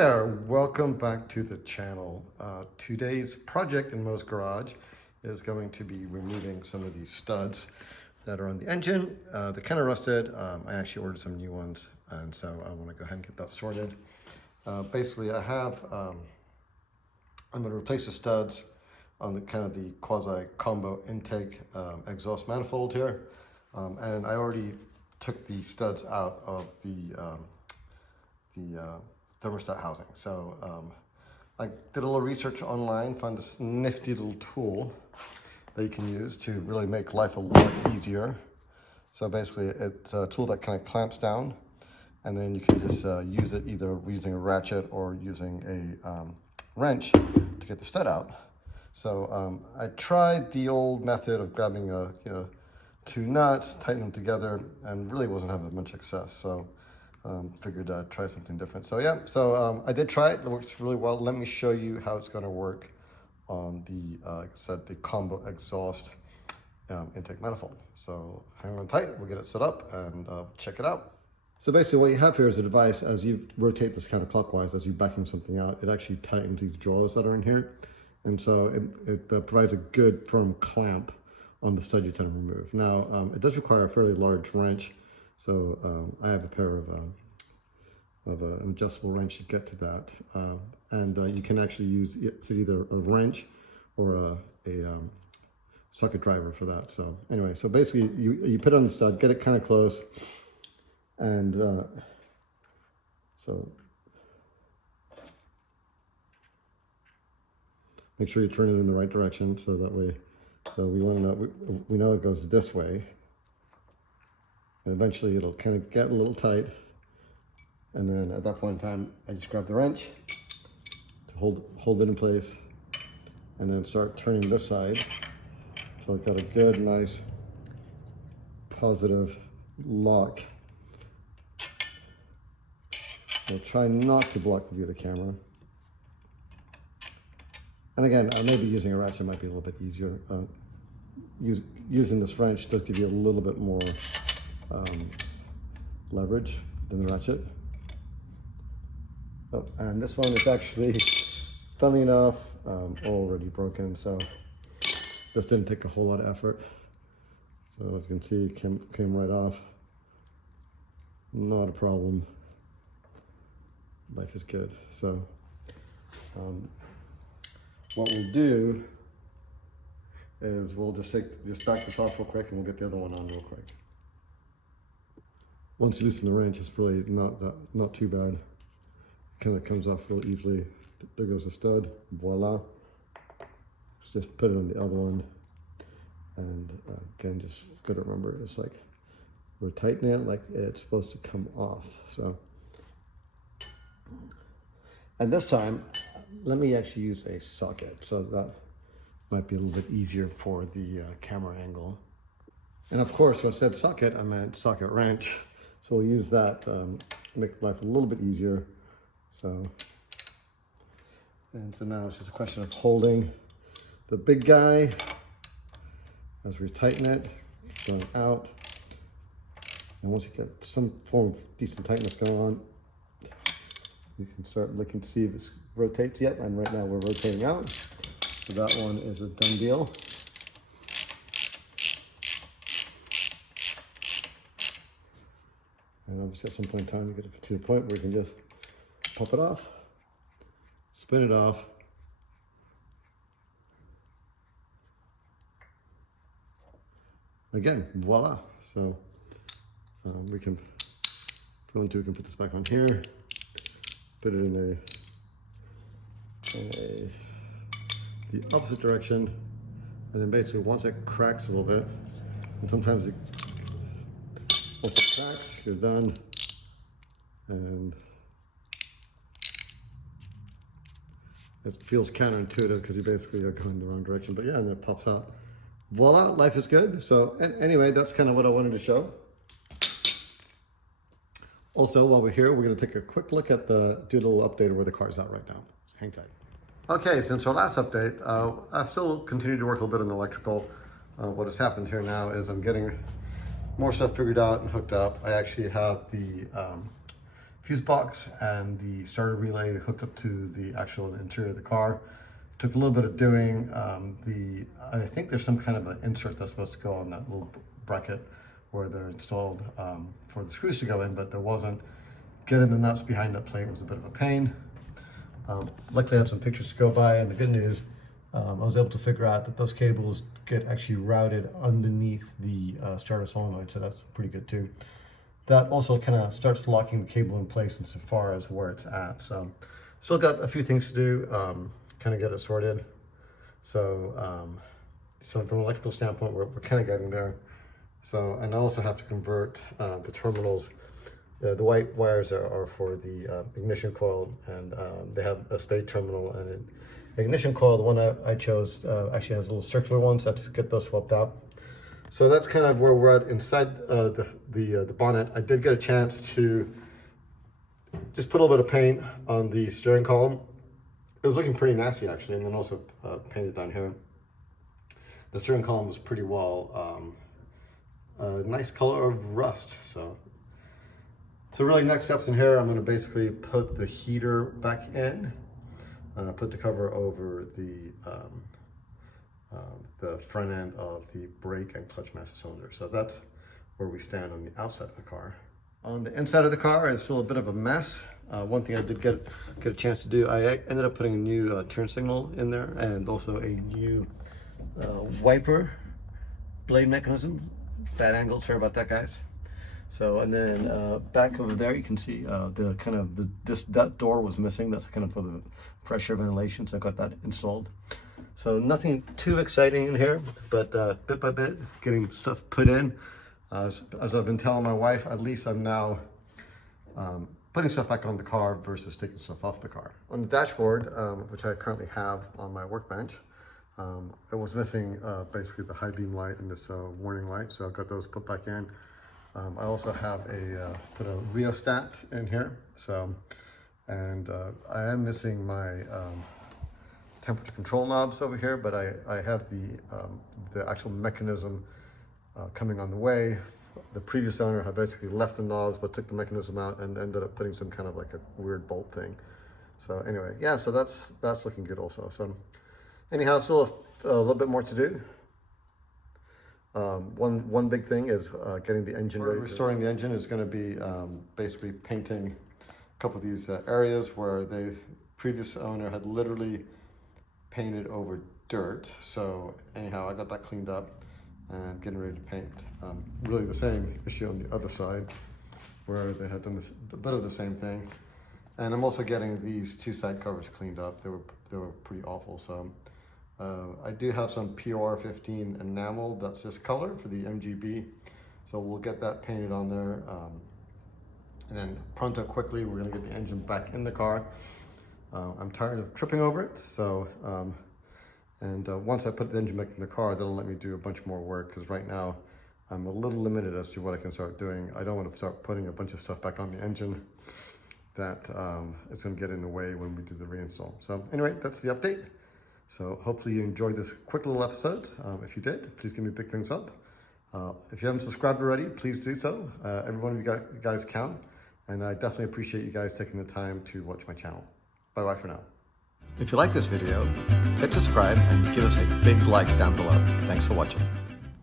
there, welcome back to the channel. Today's project in Mo's Garage is going to be removing some of these studs that are on the engine. They're kind of rusted. I actually ordered some new ones, and so I want to go ahead and get that sorted. Basically, I have, I'm going to replace the studs on the kind of the quasi combo intake exhaust manifold here. And I already took the studs out of the thermostat housing. So I did a little research online, found this nifty little tool that you can use to really make life a lot easier. So basically it's a tool that kind of clamps down, and then you can just use it either using a ratchet or using a wrench to get the stud out. So I tried the old method of grabbing two nuts, tightening them together, and really wasn't having much success. So figured I'd try something different. So yeah, I did try it. It works really well. Let me show you how it's going to work on the combo exhaust intake manifold. So hang on tight, we'll get it set up and check it out. So basically what you have here is a device. As you rotate this counterclockwise, as you vacuum something out, it actually tightens these drawers that are in here. And so it provides a good firm clamp on the stud you're trying to remove. Now, it does require a fairly large wrench. So I have a pair of an adjustable wrench to get to that. And you can actually use either a wrench or a socket driver for that. So anyway, so basically you put it on the stud, get it kind of close, and so make sure you turn it in the right direction, so that way, so we want to know, we know it goes this way. And eventually it'll kind of get a little tight. And then at that point in time, I just grab the wrench to hold it in place, and then start turning this side. So I've got a good, nice, positive lock. I'll try not to block the view of the camera. And again, maybe using a ratchet might be a little bit easier. Using this wrench does give you a little bit more leverage than the ratchet. Oh, and this one is actually, funnily enough, already broken, so this didn't take a whole lot of effort. So as you can see, it came right off. Not a problem. Life is good. So what we'll do is we'll just back this off real quick, and we'll get the other one on real quick. Once you loosen the wrench, it's really not too bad. It kind of comes off real easily. There goes the stud. Voila. Let's just put it on the other one. And again, just got to remember, it's like we're tightening it like it's supposed to come off. So, and this time, let me actually use a socket. So that might be a little bit easier for the camera angle. And of course, when I said socket, I meant socket wrench. So we'll use that to make life a little bit easier. So now it's just a question of holding the big guy as we tighten it, going out. And once you get some form of decent tightness going on, you can start looking to see if it rotates yet. And right now we're rotating out. So that one is a done deal. And obviously at some point in time, you get to a point where you can just pop it off, spin it off, again, voila. So we can, if we want to, we can put this back on here, put it in the opposite direction, and then basically once it cracks a little bit, and sometimes once it cracks, you're done. And it feels counterintuitive because you basically are going the wrong direction, but yeah, and it pops out. Voila, life is good. So anyway, that's kind of what I wanted to show. Also, while we're here, we're going to take a quick look at do a little update of where the car's at right now. Hang tight. Okay, since our last update, I've still continued to work a little bit on the electrical. What has happened here now is I'm getting more stuff figured out and hooked up. I actually have the fuse box and the starter relay hooked up to the actual interior of the car. Took a little bit of doing. I think there's some kind of an insert that's supposed to go on that little bracket where they're installed for the screws to go in, but there wasn't. Getting the nuts behind that plate was a bit of a pain. Luckily I had some pictures to go by, and the good news, I was able to figure out that those cables get actually routed underneath the starter solenoid, so that's pretty good too. That also kind of starts locking the cable in place insofar as where it's at. So still got a few things to do, kind of get it sorted. So, so from an electrical standpoint, we're kind of getting there. So, and I also have to convert the terminals. The white wires are for the ignition coil, and they have a spade terminal and an ignition coil. The one I chose actually has a little circular one, so I have to get those swapped out. So that's kind of where we're at inside the bonnet. I did get a chance to just put a little bit of paint on the steering column. It was looking pretty nasty actually, and then also painted down here. The steering column was pretty well, a nice color of rust. So really next steps in here, I'm going to basically put the heater back in, put the cover over the front end of the brake and clutch master cylinder. So that's where we stand on the outside of the car. On the inside of the car, it's still a bit of a mess. One thing I did get a chance to do, I ended up putting a new turn signal in there, and also a new wiper blade mechanism. Bad angle, sorry about that, guys. So, and then back over there, you can see that door was missing. That's kind of for the fresh air ventilation, so I got that installed. So nothing too exciting in here, but bit by bit, getting stuff put in. As I've been telling my wife, at least I'm now putting stuff back on the car versus taking stuff off the car. On the dashboard, which I currently have on my workbench, it was missing basically the high beam light and this warning light, so I got those put back in. I also have put a rheostat in here, so, and I am missing my temperature control knobs over here, but I have the actual mechanism coming on the way. The previous owner had basically left the knobs but took the mechanism out and ended up putting some kind of like a weird bolt thing. So anyway, yeah, so that's looking good also. So anyhow, still a little bit more to do. One big thing is getting the engine ready. Restoring the engine is going to be basically painting a couple of these areas where the previous owner had literally painted over dirt. So anyhow, I got that cleaned up and getting ready to paint. Really the same issue on the other side where they had done a bit of the same thing. And I'm also getting these two side covers cleaned up. They were pretty awful. So I do have some POR15 enamel that's this color for the MGB. So we'll get that painted on there. And then pronto quickly, we're gonna get the engine back in the car. I'm tired of tripping over it. So, once I put the engine back in the car, that'll let me do a bunch more work, because right now I'm a little limited as to what I can start doing. I don't want to start putting a bunch of stuff back on the engine that is going to get in the way when we do the reinstall. So anyway, that's the update. So hopefully you enjoyed this quick little episode. If you did, please give me a big thumbs up. If you haven't subscribed already, please do so. Every one of you guys count, and I definitely appreciate you guys taking the time to watch my channel. Bye-bye for now. If you like this video, hit subscribe and give us a big like down below. Thanks for watching.